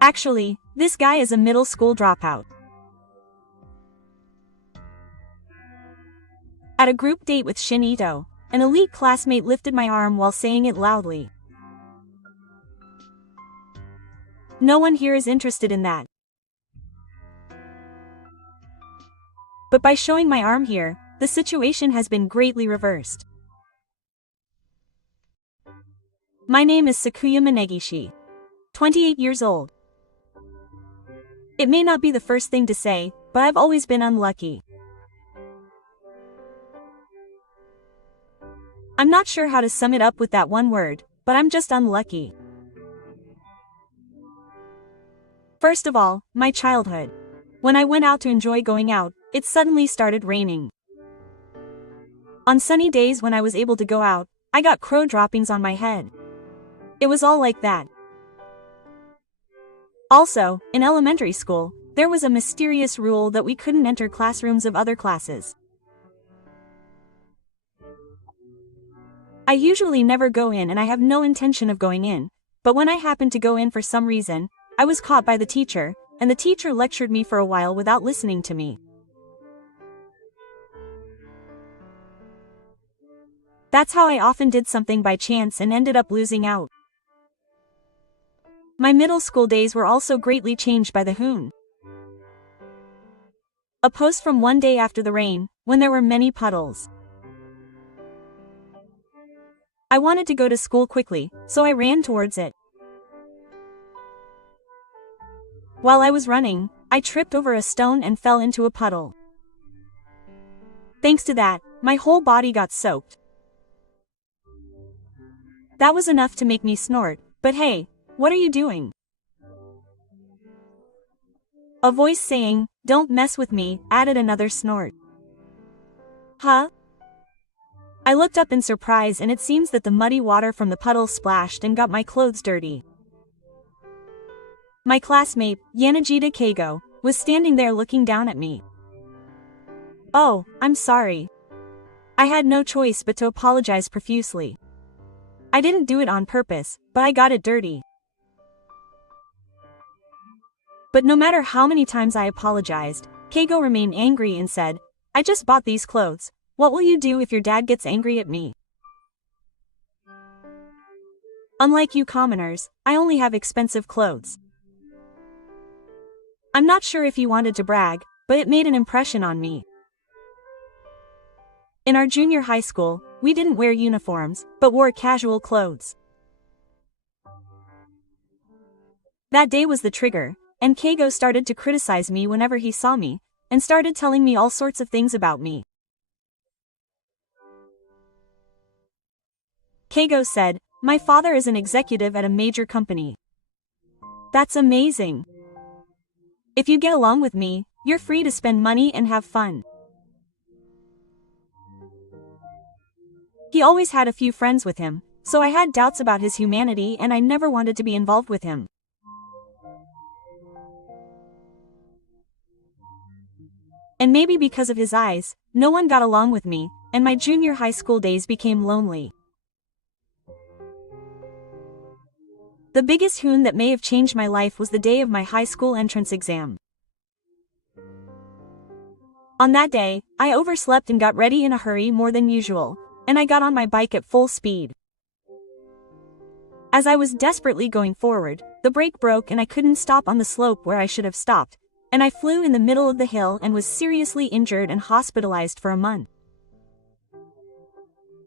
Actually, this guy is a middle school dropout. At a group date with Shin Ito, an elite classmate lifted my arm while saying it loudly. No one here is interested in that. But by showing my arm here, the situation has been greatly reversed. My name is Sakuya Manegishi, 28 years old. It may not be the first thing to say, but I've always been unlucky. I'm not sure how to sum it up with that one word, but I'm just unlucky. First of all, my childhood. When I went out to enjoy going out, it suddenly started raining. On sunny days when I was able to go out, I got crow droppings on my head. It was all like that. Also, in elementary school, there was a mysterious rule that we couldn't enter classrooms of other classes. I usually never go in and I have no intention of going in, but when I happened to go in for some reason, I was caught by the teacher, and the teacher lectured me for a while without listening to me. That's how I often did something by chance and ended up losing out. My middle school days were also greatly changed by the hoon. A post from one day after the rain, when there were many puddles. I wanted to go to school quickly, so I ran towards it. While I was running, I tripped over a stone and fell into a puddle. Thanks to that, my whole body got soaked. That was enough to make me snort, but hey, what are you doing? A voice saying, "Don't mess with me," added another snort. Huh? I looked up in surprise and it seems that the muddy water from the puddle splashed and got my clothes dirty. My classmate, Yanagita Keigo, was standing there looking down at me. Oh, I'm sorry. I had no choice but to apologize profusely. I didn't do it on purpose, but I got it dirty. But no matter how many times I apologized, Keigo remained angry and said, "I just bought these clothes. What will you do if your dad gets angry at me?" Unlike you commoners, I only have expensive clothes. I'm not sure if he wanted to brag, but it made an impression on me. In our junior high school, we didn't wear uniforms, but wore casual clothes. That day was the trigger, and Keigo started to criticize me whenever he saw me, and started telling me all sorts of things about me. Keigo said, "My father is an executive at a major company." That's amazing. If you get along with me, you're free to spend money and have fun. He always had a few friends with him, so I had doubts about his humanity and I never wanted to be involved with him. And maybe because of his eyes, no one got along with me, and my junior high school days became lonely. The biggest hoon that may have changed my life was the day of my high school entrance exam. On that day, I overslept and got ready in a hurry more than usual, and I got on my bike at full speed. As I was desperately going forward, the brake broke and I couldn't stop on the slope where I should have stopped, and I flew in the middle of the hill and was seriously injured and hospitalized for a month.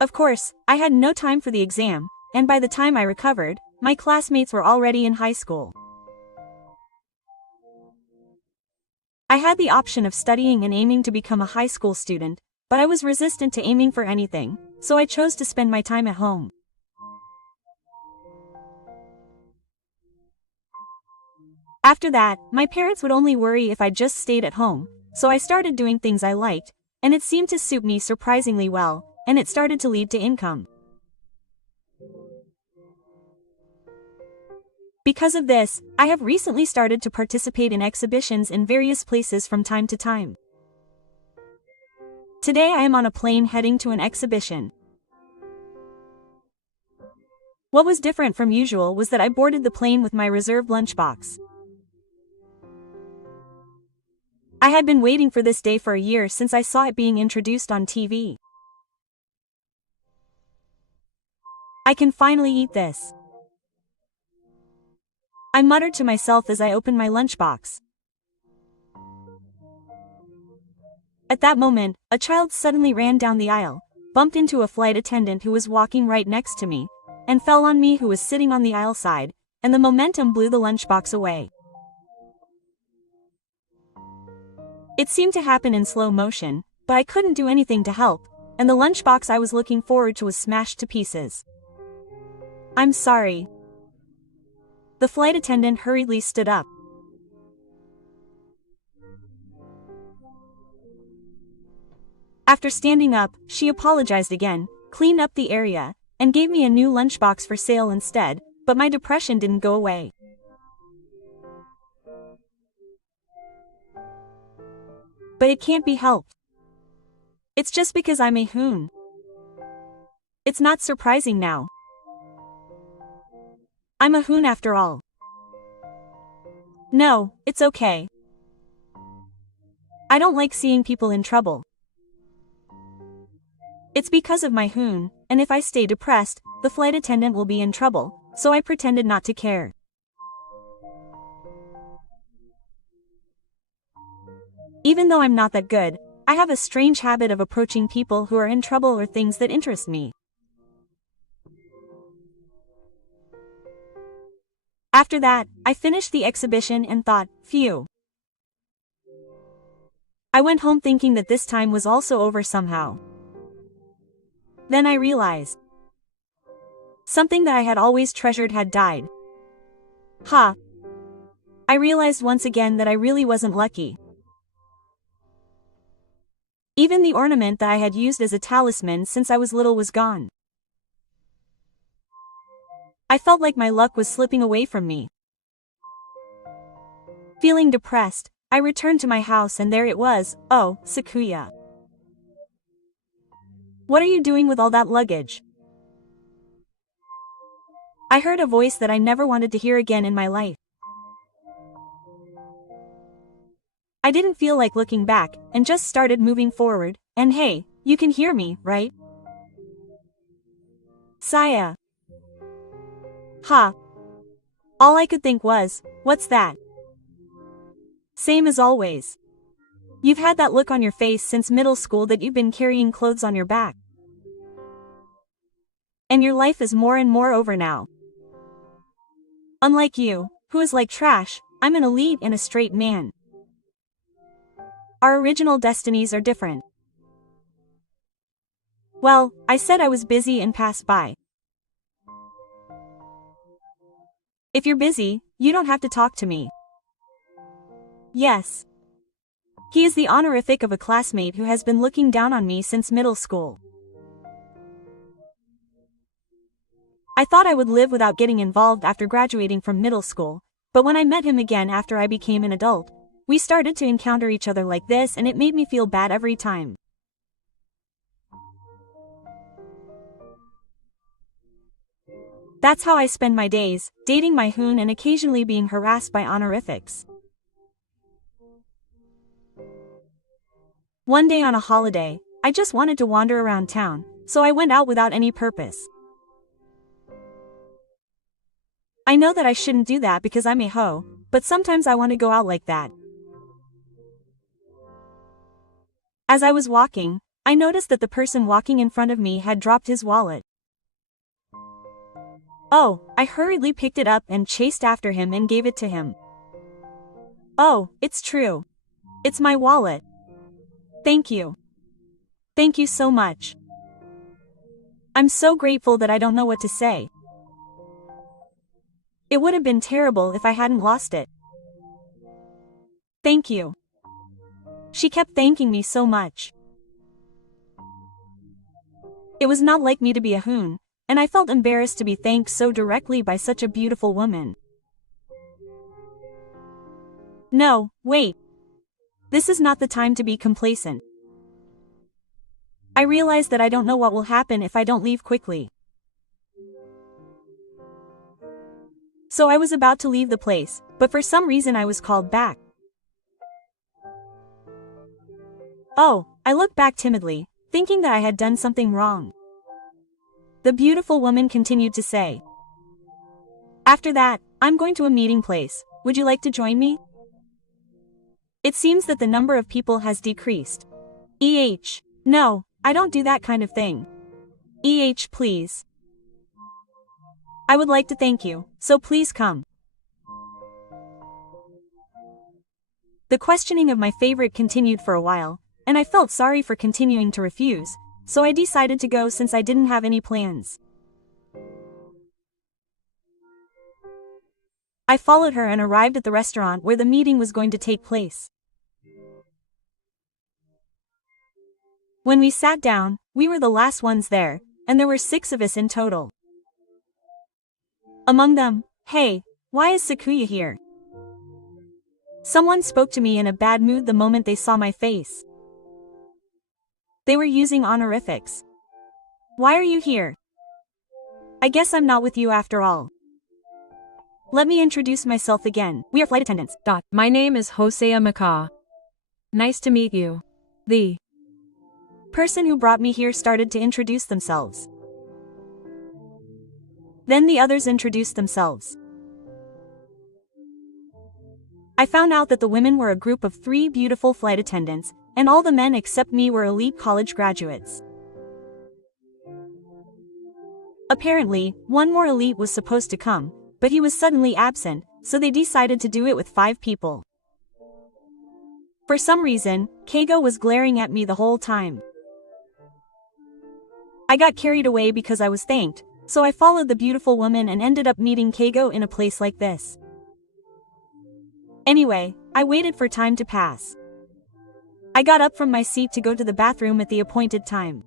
Of course, I had no time for the exam, and by the time I recovered, my classmates were already in high school. I had the option of studying and aiming to become a high school student, but I was resistant to aiming for anything, so I chose to spend my time at home. After that, my parents would only worry if I just stayed at home, so I started doing things I liked, and it seemed to suit me surprisingly well, and it started to lead to income. Because of this, I have recently started to participate in exhibitions in various places from time to time. Today I am on a plane heading to an exhibition. What was different from usual was that I boarded the plane with my reserved lunchbox. I had been waiting for this day for a year since I saw it being introduced on TV. I can finally eat this, I muttered to myself as I opened my lunchbox. At that moment, a child suddenly ran down the aisle, bumped into a flight attendant who was walking right next to me, and fell on me who was sitting on the aisle side, and the momentum blew the lunchbox away. It seemed to happen in slow motion, but I couldn't do anything to help, and the lunchbox I was looking forward to was smashed to pieces. I'm sorry. The flight attendant hurriedly stood up. After standing up, she apologized again, cleaned up the area, and gave me a new lunchbox for sale instead, but my depression didn't go away. But it can't be helped. It's just because I'm a hoon. It's not surprising now. I'm a hoon after all. No, it's okay. I don't like seeing people in trouble. It's because of my hoon, and if I stay depressed, the flight attendant will be in trouble, so I pretended not to care. Even though I'm not that good, I have a strange habit of approaching people who are in trouble or things that interest me. After that, I finished the exhibition and thought, phew. I went home thinking that this time was also over somehow. Then I realized something that I had always treasured had died. Ha! I realized once again that I really wasn't lucky. Even the ornament that I had used as a talisman since I was little was gone. I felt like my luck was slipping away from me. Feeling depressed, I returned to my house and there it was, oh, Sakuya. What are you doing with all that luggage? I heard a voice that I never wanted to hear again in my life. I didn't feel like looking back, and just started moving forward, and hey, you can hear me, right? Saya. Ha. All I could think was, what's that? Same as always. You've had that look on your face since middle school that you've been carrying clothes on your back. And your life is more and more over now. Unlike you, who is like trash, I'm an elite and a straight man. Our original destinies are different. Well, I said I was busy and passed by. If you're busy, you don't have to talk to me. Yes. He is the honorific of a classmate who has been looking down on me since middle school. I thought I would live without getting involved after graduating from middle school, but when I met him again after I became an adult, we started to encounter each other like this and it made me feel bad every time. That's how I spend my days, dating my hoon and occasionally being harassed by honorifics. One day on a holiday, I just wanted to wander around town, so I went out without any purpose. I know that I shouldn't do that because I'm a hoe, but sometimes I want to go out like that. As I was walking, I noticed that the person walking in front of me had dropped his wallet. Oh, I hurriedly picked it up and chased after him and gave it to him. Oh, it's true. It's my wallet. Thank you. Thank you so much. I'm so grateful that I don't know what to say. It would have been terrible if I hadn't lost it. Thank you. She kept thanking me so much. It was not like me to be a hoon, and I felt embarrassed to be thanked so directly by such a beautiful woman. No, wait. This is not the time to be complacent. I realize that I don't know what will happen if I don't leave quickly. So I was about to leave the place, but for some reason I was called back. Oh, I looked back timidly, thinking that I had done something wrong. The beautiful woman continued to say, "After that, I'm going to a meeting place. Would you like to join me?" It seems that the number of people has decreased. No, I don't do that kind of thing. Please. I would like to thank you, so please come. The questioning of my favorite continued for a while, and I felt sorry for continuing to refuse, so I decided to go since I didn't have any plans. I followed her and arrived at the restaurant where the meeting was going to take place. When we sat down, we were the last ones there, and there were 6 of us in total. Among them, "Hey, why is Sakuya here?" Someone spoke to me in a bad mood the moment they saw my face. They were using honorifics. "Why are you here? I guess I'm not with you after all." Let me introduce myself again. We are flight attendants. My name is Hosea Maka. Nice to meet you. The person who brought me here started to introduce themselves. Then the others introduced themselves. I found out that the women were a group of 3 beautiful flight attendants, and all the men except me were elite college graduates. Apparently, one more elite was supposed to come, but he was suddenly absent, so they decided to do it with 5 people. For some reason, Keigo was glaring at me the whole time. I got carried away because I was thanked, so I followed the beautiful woman and ended up meeting Keigo in a place like this. Anyway, I waited for time to pass. I got up from my seat to go to the bathroom at the appointed time.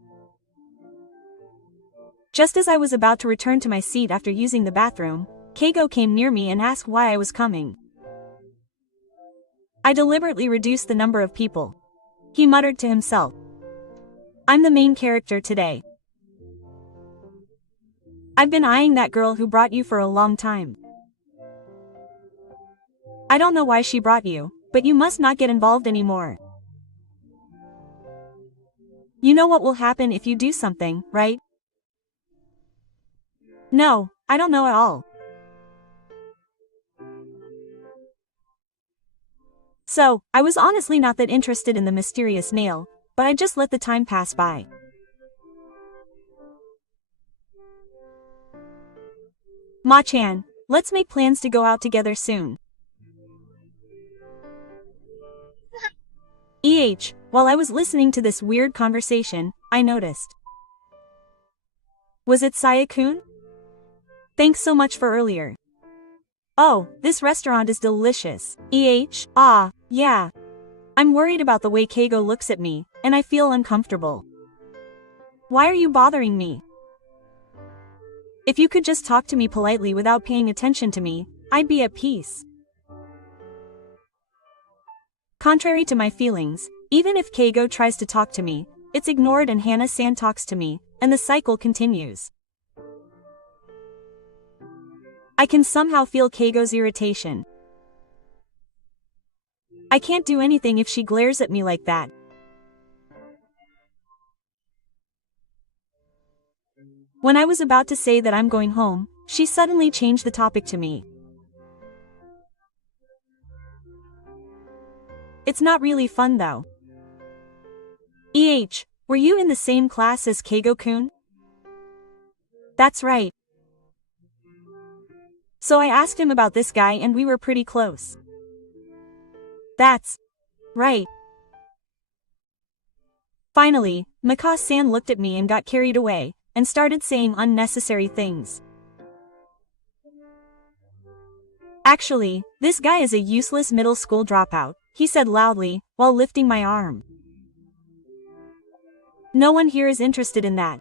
Just as I was about to return to my seat after using the bathroom, Keigo came near me and asked why I was coming. I deliberately reduced the number of people. He muttered to himself, "I'm the main character today. I've been eyeing that girl who brought you for a long time. I don't know why she brought you, but you must not get involved anymore. You know what will happen if you do something, right?" "No, I don't know at all." So, I was honestly not that interested in the mysterious nail, but I just let the time pass by. "Ma-chan, let's make plans to go out together soon." While I was listening to this weird conversation, I noticed. Was it Saya-kun? Thanks so much for earlier. Oh, this restaurant is delicious. Yeah. I'm worried about the way Keigo looks at me, and I feel uncomfortable. Why are you bothering me? If you could just talk to me politely without paying attention to me, I'd be at peace. Contrary to my feelings, even if Keigo tries to talk to me, it's ignored and Hana-san talks to me, and the cycle continues. I can somehow feel Keigo's irritation. I can't do anything if she glares at me like that. When I was about to say that I'm going home, she suddenly changed the topic to me. It's not really fun though. Were you in the same class as Keigo-kun? That's right. So I asked him about this guy and we were pretty close. That's right. Finally, Maka-san looked at me and got carried away, and started saying unnecessary things. Actually, this guy is a useless middle school dropout, he said loudly, while lifting my arm. No one here is interested in that.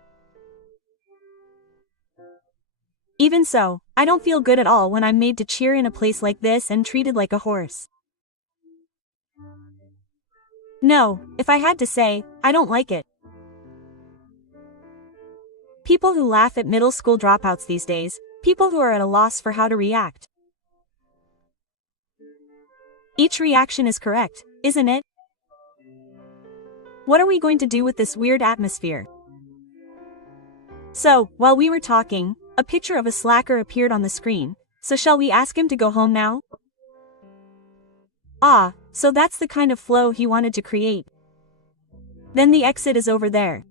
Even so, I don't feel good at all when I'm made to cheer in a place like this and treated like a horse. No, if I had to say, I don't like it. People who laugh at middle school dropouts these days, people who are at a loss for how to react. Each reaction is correct, isn't it? What are we going to do with this weird atmosphere? So, while we were talking, a picture of a slacker appeared on the screen, so shall we ask him to go home now? Ah, so that's the kind of flow he wanted to create. Then the exit is over there.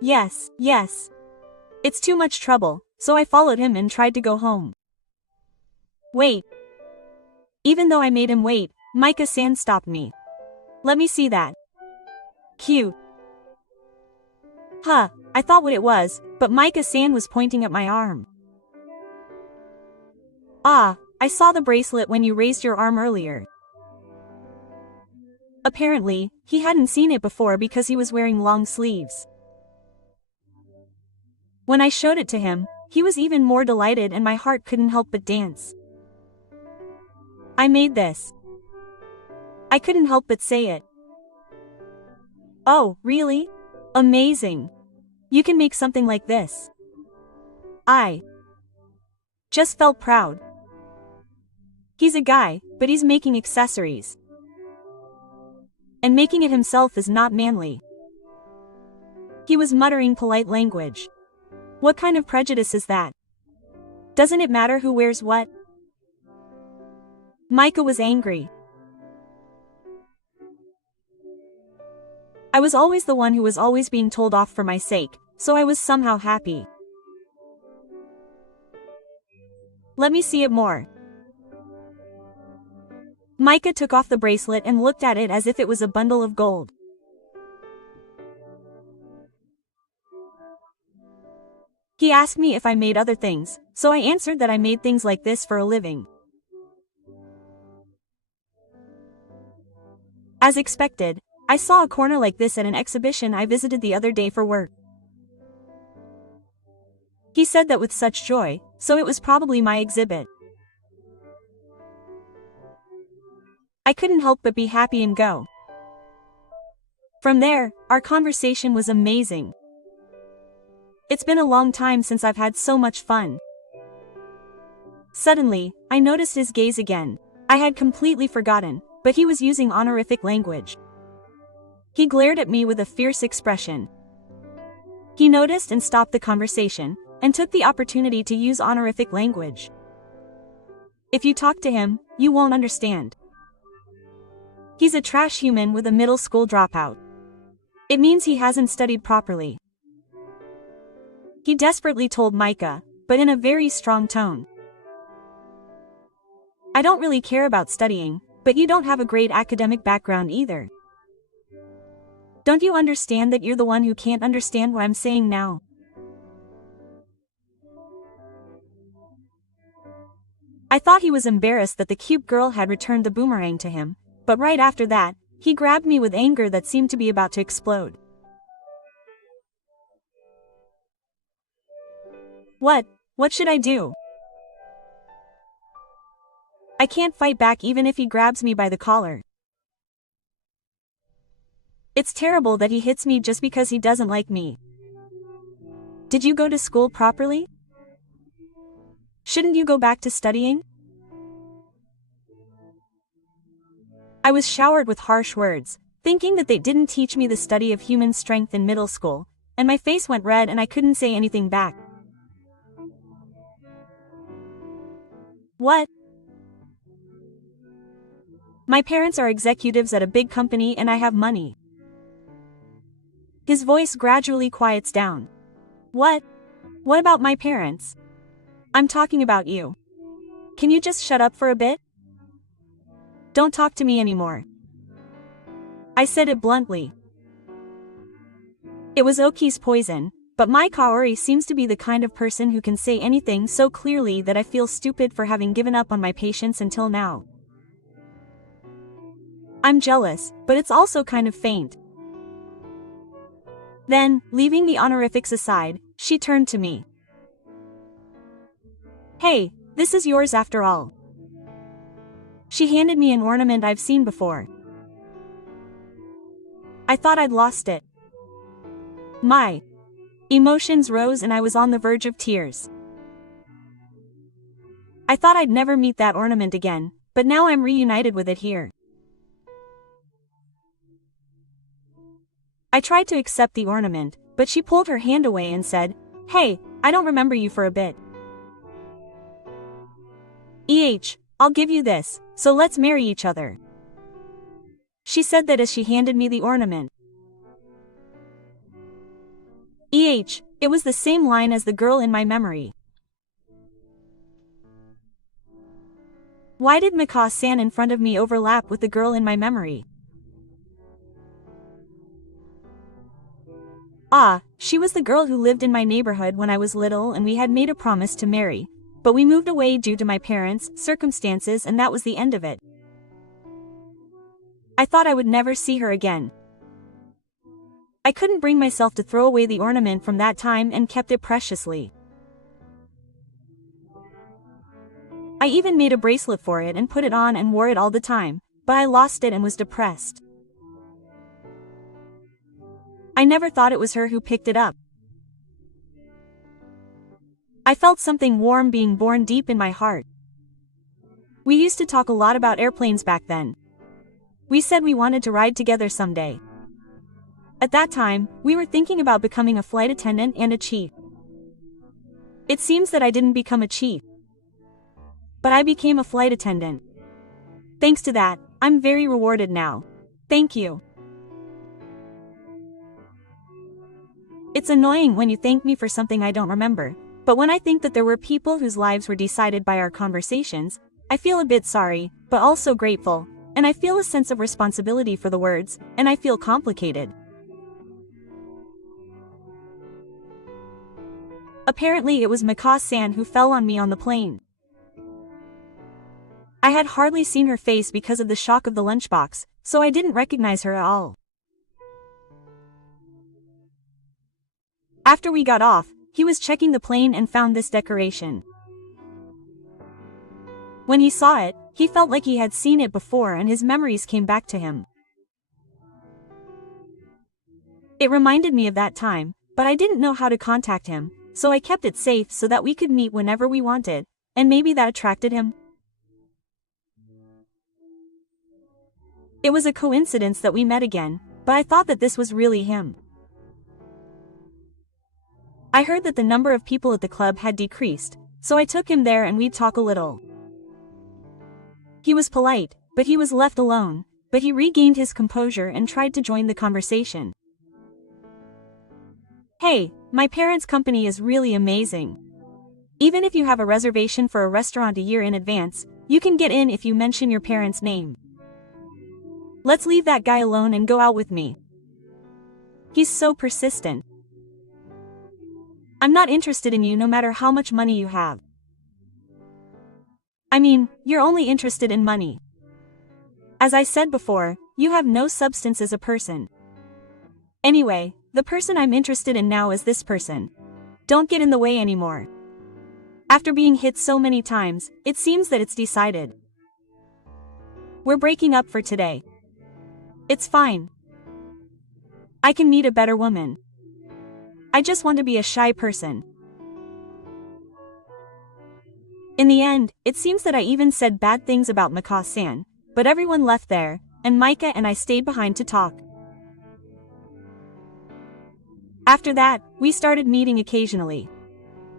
Yes, yes. It's too much trouble, so I followed him and tried to go home. Wait. Even though I made him wait, Micah-san stopped me. Let me see that. Cute. Huh, I thought what it was, but Micah-san was pointing at my arm. Ah, I saw the bracelet when you raised your arm earlier. Apparently, he hadn't seen it before because he was wearing long sleeves. When I showed it to him, he was even more delighted and my heart couldn't help but dance. I made this. I couldn't help but say it. Oh, really? Amazing. You can make something like this. I just felt proud. He's a guy, but he's making accessories. And making it himself is not manly. He was muttering polite language. What kind of prejudice is that? Doesn't it matter who wears what? Micah was angry. I was always the one who was always being told off for my sake, so I was somehow happy. Let me see it more. Micah took off the bracelet and looked at it as if it was a bundle of gold. He asked me if I made other things, so I answered that I made things like this for a living. As expected, I saw a corner like this at an exhibition I visited the other day for work. He said that with such joy, so it was probably my exhibit. I couldn't help but be happy and go. From there, our conversation was amazing. It's been a long time since I've had so much fun. Suddenly, I noticed his gaze again. I had completely forgotten, but he was using honorific language. He glared at me with a fierce expression. He noticed and stopped the conversation, and took the opportunity to use honorific language. If you talk to him, you won't understand. He's a trash human with a middle school dropout. It means he hasn't studied properly. He desperately told Micah, but in a very strong tone. I don't really care about studying, but you don't have a great academic background either. Don't you understand that you're the one who can't understand what I'm saying now? I thought he was embarrassed that the cute girl had returned the boomerang to him, but right after that, he grabbed me with anger that seemed to be about to explode. What should I do? I can't fight back even if he grabs me by the collar. It's terrible that he hits me just because he doesn't like me. Did you go to school properly? Shouldn't you go back to studying? I was showered with harsh words, thinking that they didn't teach me the study of human strength in middle school, and my face went red and I couldn't say anything back. What? My parents are executives at a big company and I have money. His voice gradually quiets down. What? What about my parents? I'm talking about you. Can you just shut up for a bit? Don't talk to me anymore. I said it bluntly. It was Oki's poison, but my Kaori seems to be the kind of person who can say anything so clearly that I feel stupid for having given up on my patience until now. I'm jealous, but it's also kind of faint. Then, leaving the honorifics aside, she turned to me. Hey, this is yours after all. She handed me an ornament I've seen before. I thought I'd lost it. My emotions rose and I was on the verge of tears. I thought I'd never meet that ornament again, but now I'm reunited with it here. I tried to accept the ornament, but she pulled her hand away and said, "Hey, I don't remember you for a bit. I'll give you this, so let's marry each other." She said that as she handed me the ornament. It was the same line as the girl in my memory. Why did Mika-san in front of me overlap with the girl in my memory? She was the girl who lived in my neighborhood when I was little, and we had made a promise to marry, but we moved away due to my parents' circumstances, and that was the end of it. I thought I would never see her again. I couldn't bring myself to throw away the ornament from that time and kept it preciously. I even made a bracelet for it and put it on and wore it all the time, but I lost it and was depressed. I never thought it was her who picked it up. I felt something warm being born deep in my heart. We used to talk a lot about airplanes back then. We said we wanted to ride together someday. At that time, we were thinking about becoming a flight attendant and a chief. It seems that I didn't become a chief, but I became a flight attendant. Thanks to that, I'm very rewarded now. Thank you. It's annoying when you thank me for something I don't remember, but when I think that there were people whose lives were decided by our conversations, I feel a bit sorry, but also grateful, and I feel a sense of responsibility for the words, and I feel complicated. Apparently it was Mika-san who fell on me on the plane. I had hardly seen her face because of the shock of the lunchbox, so I didn't recognize her at all. After we got off, he was checking the plane and found this decoration. When he saw it, he felt like he had seen it before and his memories came back to him. It reminded me of that time, but I didn't know how to contact him, so I kept it safe so that we could meet whenever we wanted, and maybe that attracted him. It was a coincidence that we met again, but I thought that this was really him. I heard that the number of people at the club had decreased, so I took him there and we'd talk a little. He was polite, but he was left alone, but he regained his composure and tried to join the conversation. "Hey, my parents' company is really amazing. Even if you have a reservation for a restaurant a year in advance, you can get in if you mention your parents' name. Let's leave that guy alone and go out with me. He's so persistent. I'm not interested in you no matter how much money you have. I mean, you're only interested in money. As I said before, you have no substance as a person. Anyway, the person I'm interested in now is this person. Don't get in the way anymore. After being hit so many times, it seems that it's decided. We're breaking up for today. It's fine. I can meet a better woman. I just want to be a shy person." In the end, it seems that I even said bad things about Mika-san, but everyone left there, and Micah and I stayed behind to talk. After that, we started meeting occasionally.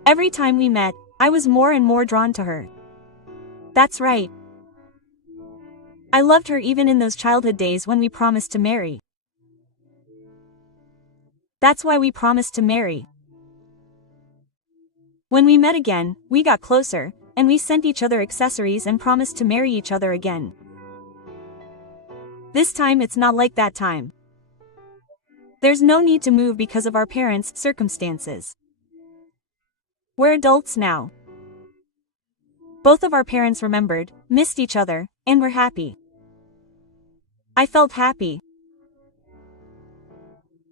Every time we met, I was more and more drawn to her. That's right. I loved her even in those childhood days when we promised to marry. That's why we promised to marry. When we met again, we got closer, and we sent each other accessories and promised to marry each other again. This time it's not like that time. There's no need to move because of our parents' circumstances. We're adults now. Both of our parents remembered, missed each other, and were happy. I felt happy.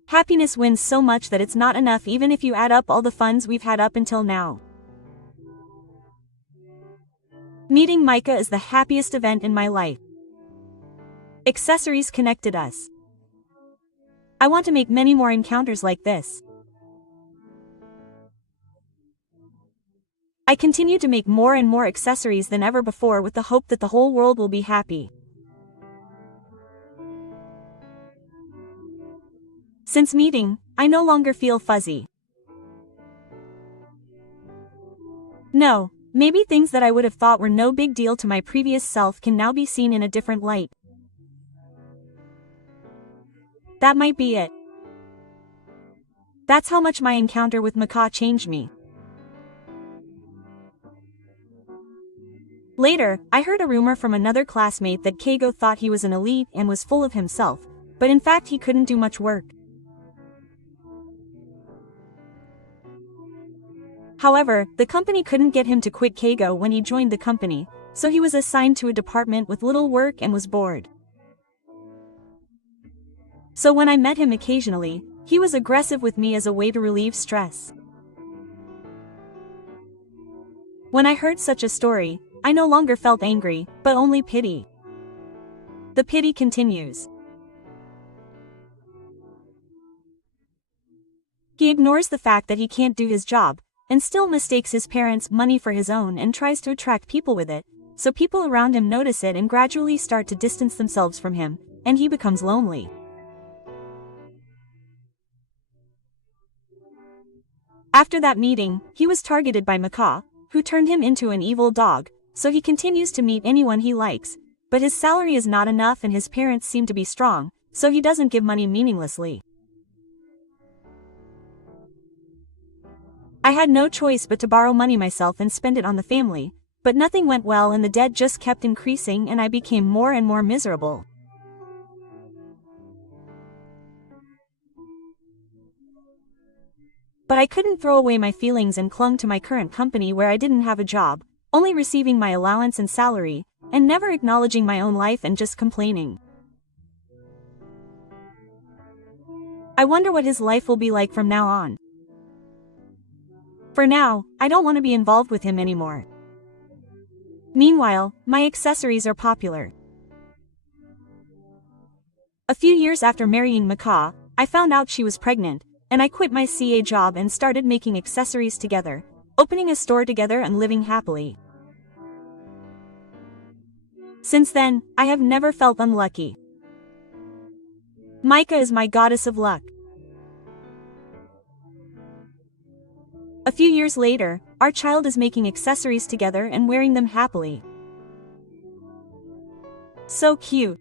Happiness wins so much that it's not enough even if you add up all the funds we've had up until now. Meeting Micah is the happiest event in my life. Accessories connected us. I want to make many more encounters like this. I continue to make more and more accessories than ever before with the hope that the whole world will be happy. Since meeting, I no longer feel fuzzy. No, maybe things that I would have thought were no big deal to my previous self can now be seen in a different light. That might be it. That's how much my encounter with Maka changed me. Later, I heard a rumor from another classmate that Keigo thought he was an elite and was full of himself, but in fact he couldn't do much work. However, the company couldn't get him to quit Keigo when he joined the company, so he was assigned to a department with little work and was bored. So when I met him occasionally, he was aggressive with me as a way to relieve stress. When I heard such a story, I no longer felt angry, but only pity. The pity continues. He ignores the fact that he can't do his job, and still mistakes his parents' money for his own and tries to attract people with it, so people around him notice it and gradually start to distance themselves from him, and he becomes lonely. After that meeting, he was targeted by Maka, who turned him into an evil dog, so he continues to meet anyone he likes, but his salary is not enough and his parents seem to be strong, so he doesn't give money meaninglessly. I had no choice but to borrow money myself and spend it on the family, but nothing went well and the debt just kept increasing and I became more and more miserable. But I couldn't throw away my feelings and clung to my current company where I didn't have a job, only receiving my allowance and salary, and never acknowledging my own life and just complaining. I wonder what his life will be like from now on. For now, I don't want to be involved with him anymore. Meanwhile, my accessories are popular. A few years after marrying Maka, I found out she was pregnant, and I quit my CA job and started making accessories together, opening a store together and living happily. Since then, I have never felt unlucky. Micah is my goddess of luck. A few years later, our child is making accessories together and wearing them happily. So cute.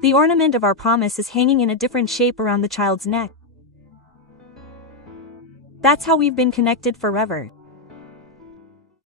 The ornament of our promise is hanging in a different shape around the child's neck. That's how we've been connected forever.